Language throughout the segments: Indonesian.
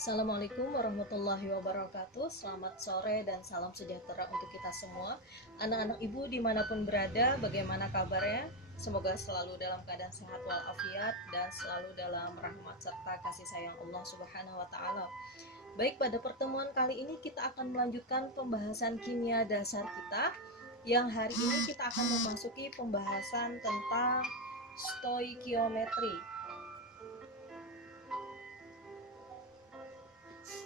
Assalamualaikum warahmatullahi wabarakatuh. Selamat sore dan salam sejahtera untuk kita semua. Anak-anak ibu dimanapun berada, bagaimana kabarnya? Semoga selalu dalam keadaan sehat walafiat dan selalu dalam rahmat serta kasih sayang Allah Subhanahu wa Ta'ala. Baik, pada pertemuan kali ini kita akan melanjutkan pembahasan kimia dasar kita. Yang hari ini kita akan memasuki pembahasan tentang stoikiometri.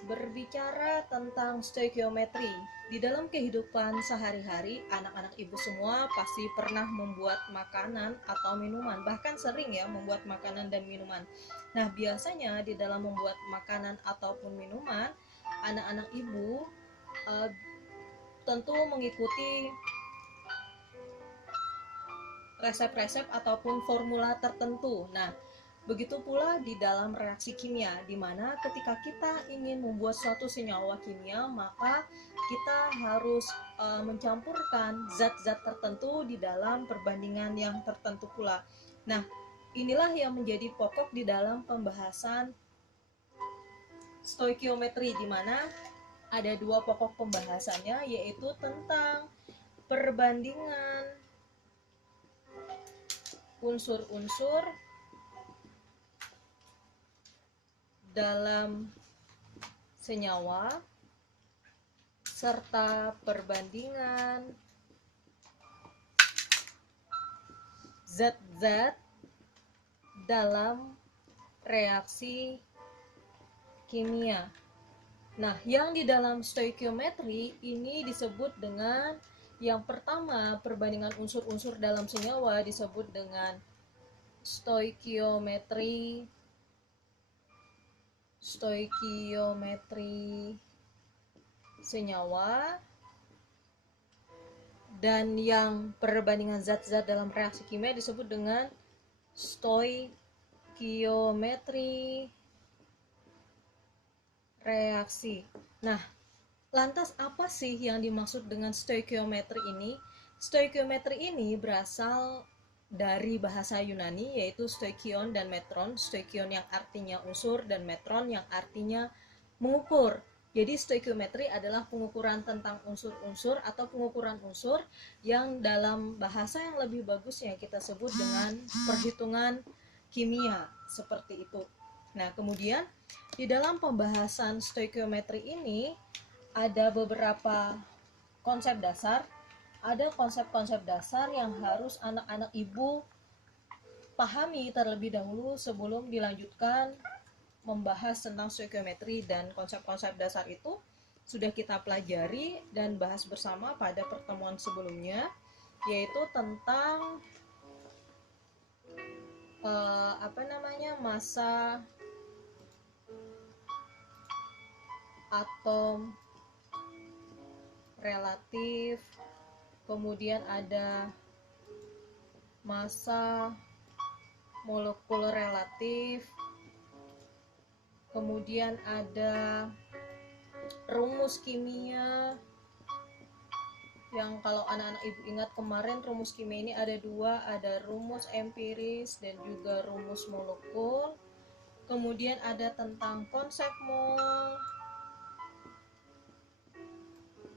Berbicara tentang stoikiometri, di dalam kehidupan sehari-hari, anak-anak ibu semua pasti pernah membuat makanan atau minuman, bahkan sering ya membuat makanan dan minuman. Nah, biasanya di dalam membuat makanan ataupun minuman, anak-anak ibu tentu mengikuti resep-resep ataupun formula tertentu. Nah, begitu pula di dalam reaksi kimia, di mana ketika kita ingin membuat suatu senyawa kimia, maka kita harus mencampurkan zat-zat tertentu di dalam perbandingan yang tertentu pula. Nah, inilah yang menjadi pokok di dalam pembahasan stoikiometri, di mana ada dua pokok pembahasannya, yaitu tentang perbandingan unsur-unsur dalam senyawa serta perbandingan zat-zat dalam reaksi kimia. Nah, yang di dalam stoikiometri ini disebut dengan yang pertama, perbandingan unsur-unsur dalam senyawa disebut dengan stoikiometri senyawa, dan yang perbandingan zat-zat dalam reaksi kimia disebut dengan stoikiometri reaksi. Nah, lantas apa sih yang dimaksud dengan stoikiometri ini? Stoikiometri ini berasal dari bahasa Yunani, yaitu stoikion dan metron. Stoikion yang artinya unsur dan metron yang artinya mengukur. Jadi stoikiometri adalah pengukuran tentang unsur-unsur atau pengukuran unsur yang dalam bahasa yang lebih bagus yang kita sebut dengan perhitungan kimia, seperti itu. Nah, kemudian di dalam pembahasan stoikiometri ini ada beberapa konsep dasar. Ada konsep-konsep dasar yang harus anak-anak ibu pahami terlebih dahulu sebelum dilanjutkan membahas tentang stoikiometri, dan konsep-konsep dasar itu sudah kita pelajari dan bahas bersama pada pertemuan sebelumnya, yaitu tentang massa atom relatif, kemudian ada massa molekul relatif, kemudian ada rumus kimia, yang kalau anak-anak ibu ingat kemarin rumus kimia ini ada dua, ada rumus empiris dan juga rumus molekul. Kemudian ada tentang konsep mol,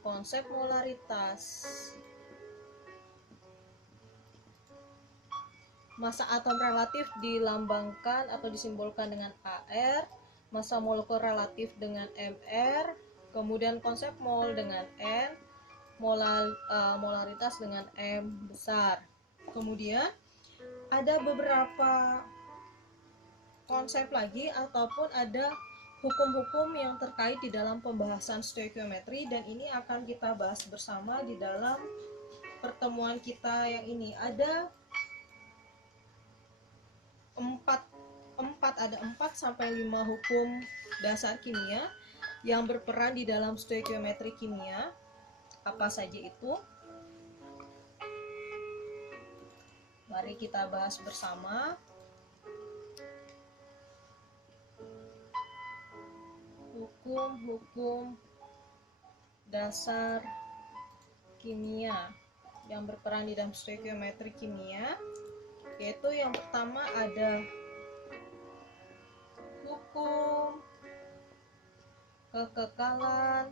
konsep molaritas, massa atom relatif dilambangkan atau disimbolkan dengan AR, massa molekul relatif dengan MR, kemudian konsep mol dengan N, molaritas dengan M besar. Kemudian ada beberapa konsep lagi ataupun ada hukum-hukum yang terkait di dalam pembahasan stoikiometri, dan ini akan kita bahas bersama di dalam pertemuan kita yang ini. Ada 4 sampai 5 hukum dasar kimia yang berperan di dalam stoikiometri kimia. Apa saja itu? Mari kita bahas bersama. Hukum-hukum dasar kimia yang berperan di dalam stoikiometri kimia, yaitu yang pertama ada hukum kekekalan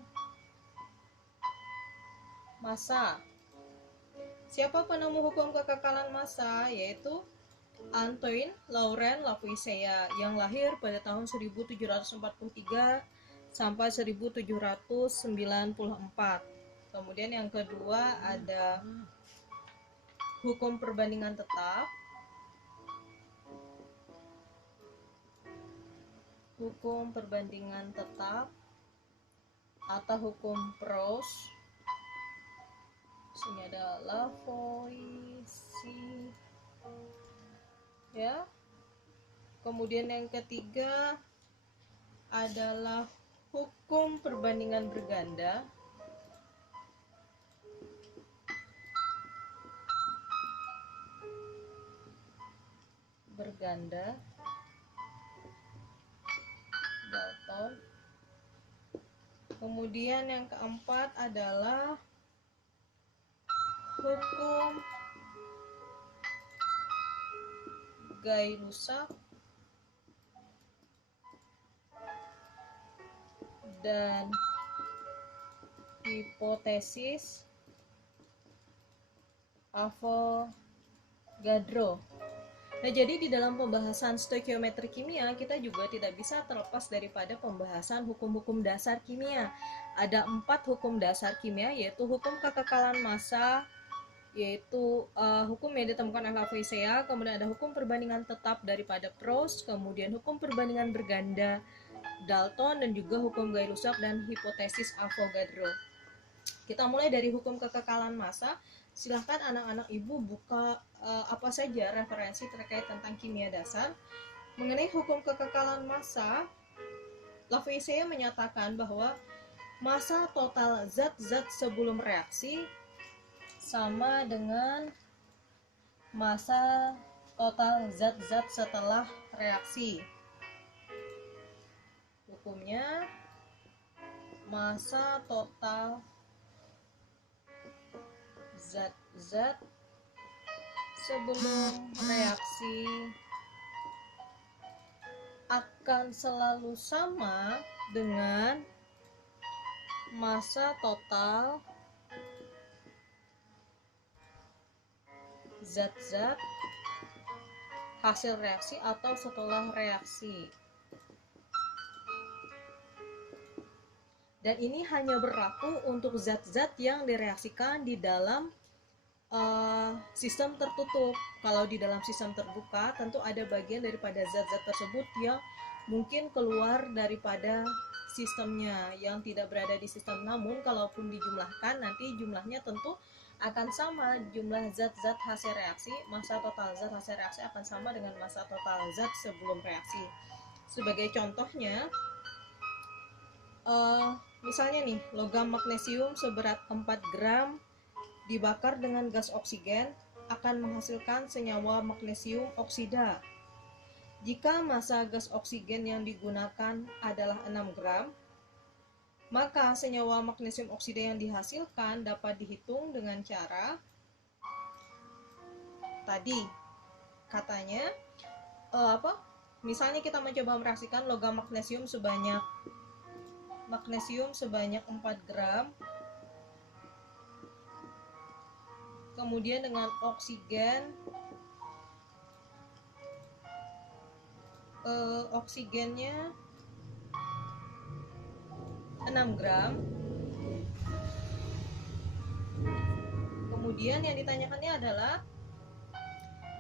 massa. Siapa penemu hukum kekekalan massa? Yaitu Antoine Laurent Lavoisier yang lahir pada tahun 1743 sampai 1794. Kemudian yang kedua ada hukum perbandingan tetap. Hukum perbandingan tetap atau hukum Proust. Sini ada Lavoisier. Ya. Kemudian yang ketiga adalah hukum perbandingan berganda. Dalton. Kemudian yang keempat adalah hukum Gay-Lussac dan hipotesis Avogadro. Nah, jadi di dalam pembahasan stoikiometri kimia, kita juga tidak bisa terlepas daripada pembahasan hukum-hukum dasar kimia. Ada 4 hukum dasar kimia, yaitu hukum kekekalan massa, yaitu hukum yang ditemukan oleh Lavoisier, kemudian ada hukum perbandingan tetap daripada Proust, kemudian hukum perbandingan berganda Dalton, dan juga hukum Gay-Lussac dan hipotesis Avogadro. Kita mulai dari hukum kekekalan massa. Silahkan anak-anak ibu buka apa saja referensi terkait tentang kimia dasar. Mengenai hukum kekekalan massa, Lavoisier menyatakan bahwa massa total zat-zat sebelum reaksi sama dengan massa total zat-zat setelah reaksi. Hukumnya, massa total zat-zat sebelum reaksi akan selalu sama dengan massa total zat-zat hasil reaksi atau setelah reaksi. Dan ini hanya berlaku untuk zat-zat yang direaksikan di dalam sistem tertutup. Kalau di dalam sistem terbuka, tentu ada bagian daripada zat-zat tersebut yang mungkin keluar daripada sistemnya, yang tidak berada di sistem. Namun kalaupun dijumlahkan, nanti jumlahnya tentu akan sama. Jumlah zat-zat hasil reaksi, massa total zat hasil reaksi akan sama dengan massa total zat sebelum reaksi. Sebagai contohnya, misalnya nih, logam magnesium seberat 4 gram dibakar dengan gas oksigen akan menghasilkan senyawa magnesium oksida. Jika massa gas oksigen yang digunakan adalah 6 gram, maka senyawa magnesium oksida yang dihasilkan dapat dihitung dengan cara tadi. Katanya misalnya kita mencoba mereaksikan logam magnesium sebanyak 4 gram, kemudian dengan oksigennya 6 gram. Kemudian yang ditanyakannya adalah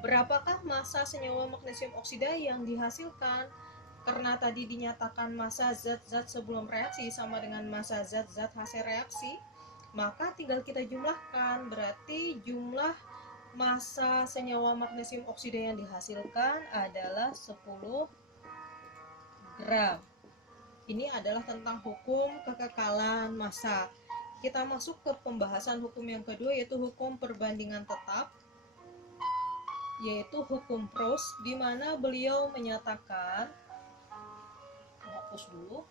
berapakah massa senyawa magnesium oksida yang dihasilkan? Karena tadi dinyatakan massa zat-zat sebelum reaksi sama dengan massa zat-zat hasil reaksi, maka tinggal kita jumlahkan. Berarti jumlah massa senyawa magnesium oksida yang dihasilkan adalah 10 gram. Ini adalah tentang hukum kekekalan massa. Kita masuk ke pembahasan hukum yang kedua, yaitu hukum perbandingan tetap, yaitu hukum Proust, di mana beliau menyatakan, hapus dulu,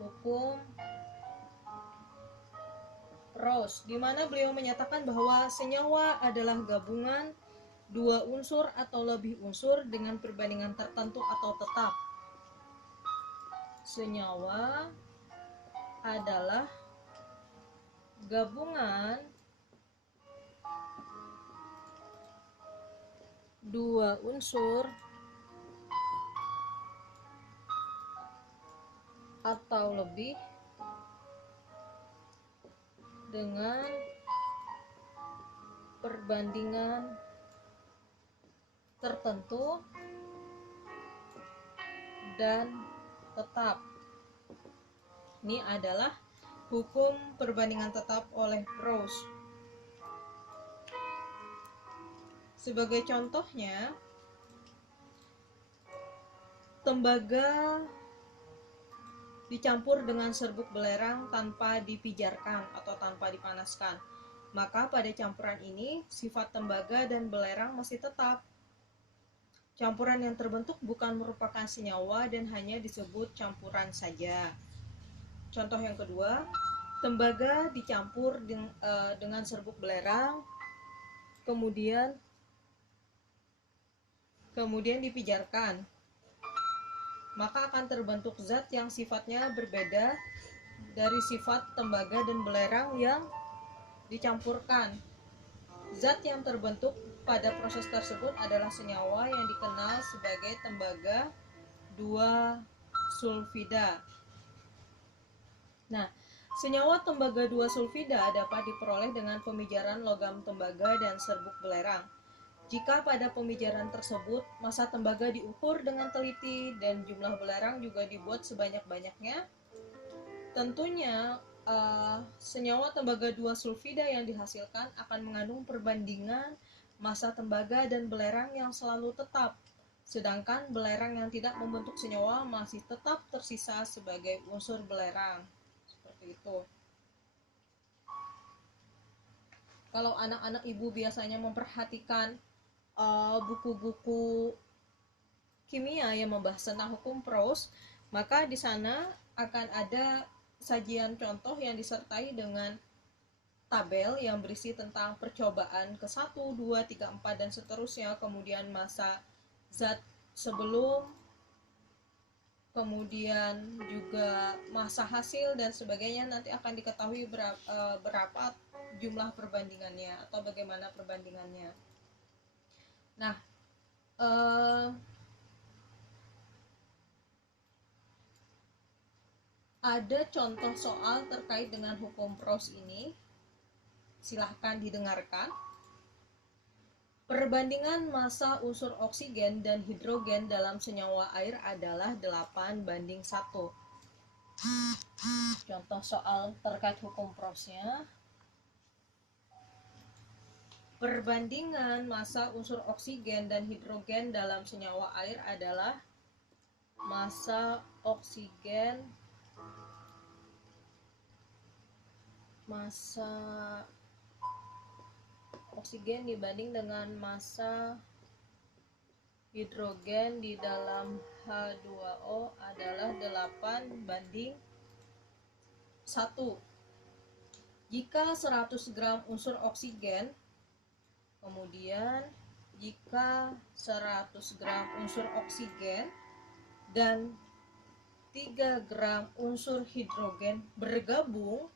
hukum Rose, di mana beliau menyatakan bahwa senyawa adalah gabungan dua unsur atau lebih unsur dengan perbandingan tertentu atau tetap. Senyawa adalah gabungan dua unsur atau lebih dengan perbandingan tertentu dan tetap. Ini adalah hukum perbandingan tetap oleh Rose. Sebagai contohnya, tembaga dicampur dengan serbuk belerang tanpa dipijarkan atau tanpa dipanaskan. Maka pada campuran ini, sifat tembaga dan belerang masih tetap. Campuran yang terbentuk bukan merupakan senyawa dan hanya disebut campuran saja. Contoh yang kedua, tembaga dicampur dengan serbuk belerang, kemudian dipijarkan, maka akan terbentuk zat yang sifatnya berbeda dari sifat tembaga dan belerang yang dicampurkan. Zat yang terbentuk pada proses tersebut adalah senyawa yang dikenal sebagai tembaga 2 sulfida. Nah, senyawa tembaga 2 sulfida dapat diperoleh dengan pemijaran logam tembaga dan serbuk belerang. Jika pada pemijaran tersebut massa tembaga diukur dengan teliti dan jumlah belerang juga dibuat sebanyak-banyaknya, tentunya senyawa tembaga 2 sulfida yang dihasilkan akan mengandung perbandingan massa tembaga dan belerang yang selalu tetap, sedangkan belerang yang tidak membentuk senyawa masih tetap tersisa sebagai unsur belerang. Seperti itu. Kalau anak-anak ibu biasanya memperhatikan buku-buku kimia yang membahas tentang hukum Proust, maka di sana akan ada sajian contoh yang disertai dengan tabel yang berisi tentang percobaan ke-1, 2, 3, 4 dan seterusnya, kemudian massa zat sebelum, kemudian juga massa hasil dan sebagainya. Nanti akan diketahui berapa jumlah perbandingannya atau bagaimana perbandingannya. Nah, ada contoh soal terkait dengan hukum Proust ini. Silahkan didengarkan. Perbandingan massa unsur oksigen dan hidrogen dalam senyawa air adalah 8:1. Contoh soal terkait hukum Proust-nya. Perbandingan massa unsur oksigen dan hidrogen dalam senyawa air adalah massa oksigen dibanding dengan massa hidrogen di dalam H2O adalah 8:1. Jika 100 gram unsur oksigen, kemudian jika 100 gram unsur oksigen dan 3 gram unsur hidrogen bergabung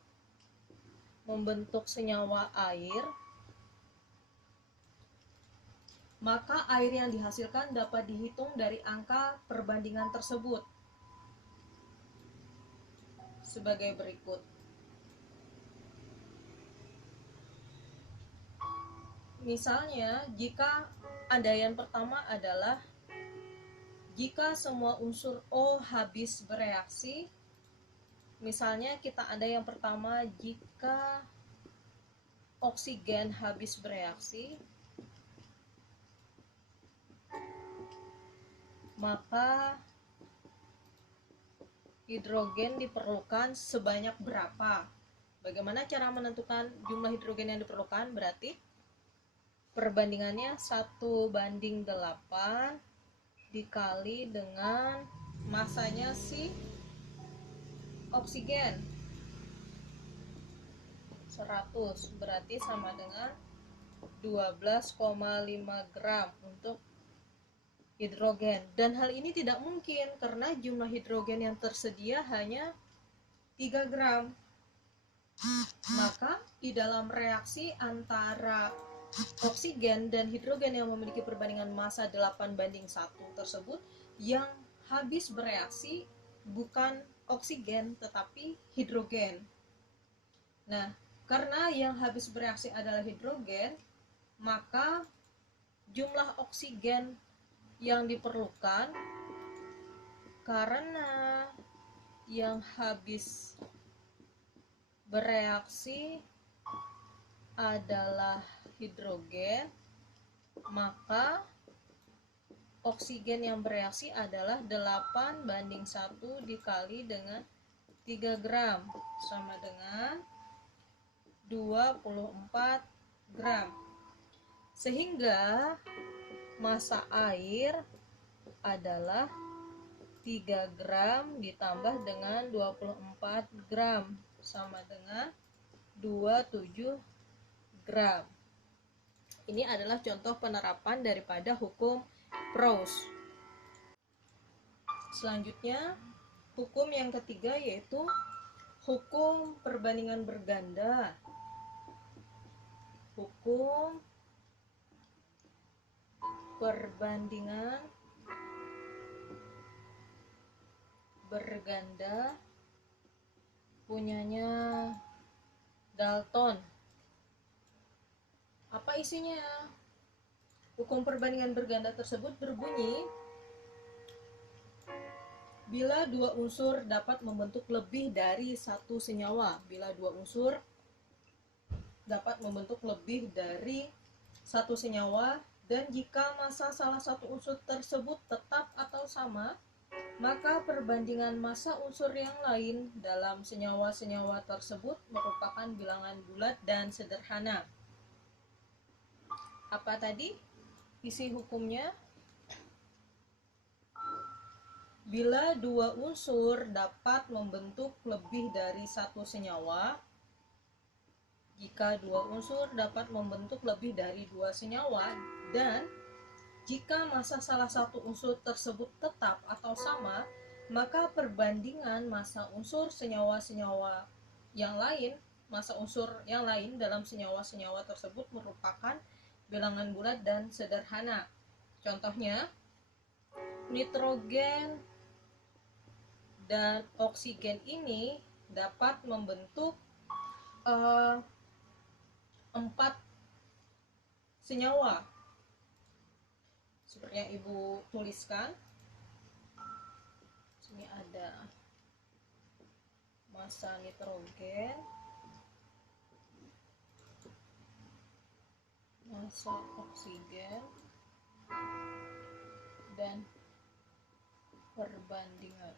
membentuk senyawa air, maka air yang dihasilkan dapat dihitung dari angka perbandingan tersebut sebagai berikut. Misalnya, jika andaian pertama adalah jika semua unsur O habis bereaksi, misalnya kita ada yang pertama, jika oksigen habis bereaksi, maka hidrogen diperlukan sebanyak berapa? Bagaimana cara menentukan jumlah hidrogen yang diperlukan? Berarti perbandingannya 1:8 dikali dengan massanya si oksigen. 100, berarti sama dengan 12,5 gram untuk hidrogen. Dan hal ini tidak mungkin karena jumlah hidrogen yang tersedia hanya 3 gram. Maka di dalam reaksi antara oksigen dan hidrogen yang memiliki perbandingan massa 8:1 tersebut, yang habis bereaksi bukan oksigen tetapi hidrogen. Nah, karena yang habis bereaksi adalah hidrogen, maka jumlah oksigen yang diperlukan karena yang habis bereaksi adalah hidrogen, maka oksigen yang bereaksi adalah 8:1 dikali dengan 3 gram sama dengan 24 gram. Sehingga massa air adalah 3 gram ditambah dengan 24 gram sama dengan 27 gram. Ini adalah contoh penerapan daripada hukum Proust. Selanjutnya, hukum yang ketiga yaitu hukum perbandingan berganda. Hukum perbandingan berganda punyanya Dalton. Apa isinya? Hukum perbandingan berganda tersebut berbunyi, bila dua unsur dapat membentuk lebih dari satu senyawa. Bila dua unsur dapat membentuk lebih dari satu senyawa, dan jika massa salah satu unsur tersebut tetap atau sama, maka perbandingan massa unsur yang lain dalam senyawa-senyawa tersebut merupakan bilangan bulat dan sederhana. Apa tadi isi hukumnya? Bila dua unsur dapat membentuk lebih dari satu senyawa, jika dua unsur dapat membentuk lebih dari dua senyawa, dan jika massa salah satu unsur tersebut tetap atau sama, maka perbandingan massa unsur senyawa-senyawa yang lain, massa unsur yang lain dalam senyawa-senyawa tersebut merupakan bilangan bulat dan sederhana. Contohnya, nitrogen dan oksigen ini dapat membentuk 4 senyawa seperti yang Ibu tuliskan. Sini ada massa nitrogen, massa oksigen, dan perbandingan.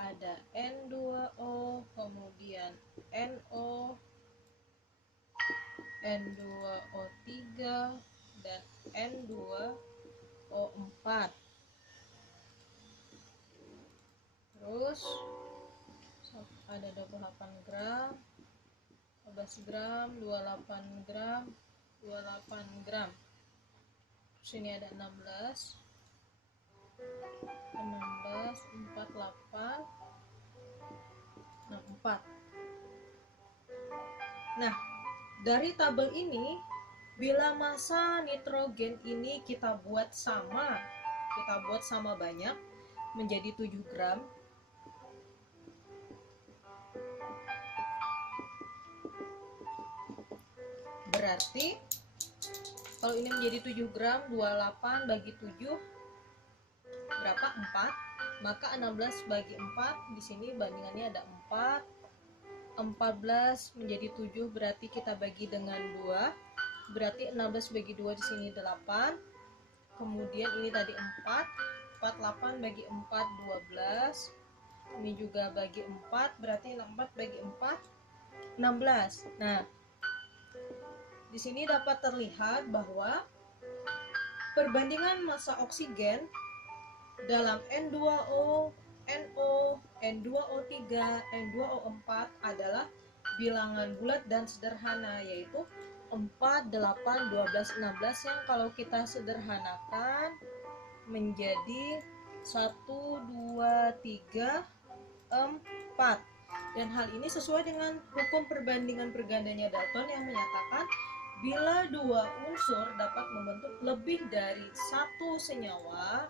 Ada N2O, kemudian NO, N2O3, dan N2O4. Terus ada 28 gram, 15 gram, 28 gram, 28 gram. Terus ini ada 16, 48, 64. Nah, dari tabel ini, bila massa nitrogen ini kita buat sama banyak, menjadi 7 gram, berarti kalau ini menjadi 7 gram, 28 bagi 7 berapa? 4. Maka 16 bagi 4, di sini bandingannya ada 4. 14 menjadi 7, berarti kita bagi dengan 2. Berarti 16 bagi 2 di sini 8. Kemudian ini tadi 4. 48 bagi 4 12. Ini juga bagi 4, berarti 4 bagi 4 16. Nah, di sini dapat terlihat bahwa perbandingan massa oksigen dalam N2O, NO, N2O3, N2O4 adalah bilangan bulat dan sederhana, yaitu 4, 8, 12, 16 yang kalau kita sederhanakan menjadi 1, 2, 3, 4. Dan hal ini sesuai dengan hukum perbandingan pergandanya Dalton yang menyatakan bila dua unsur dapat membentuk lebih dari satu senyawa,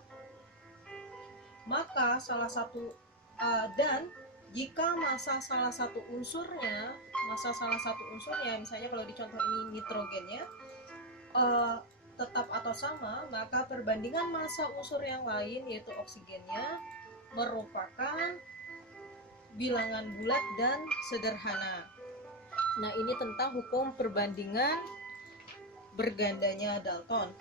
maka dan jika massa salah satu unsurnya misalnya kalau di contoh ini nitrogennya tetap atau sama, maka perbandingan massa unsur yang lain yaitu oksigennya merupakan bilangan bulat dan sederhana. Nah, ini tentang hukum perbandingan bergandanya Dalton.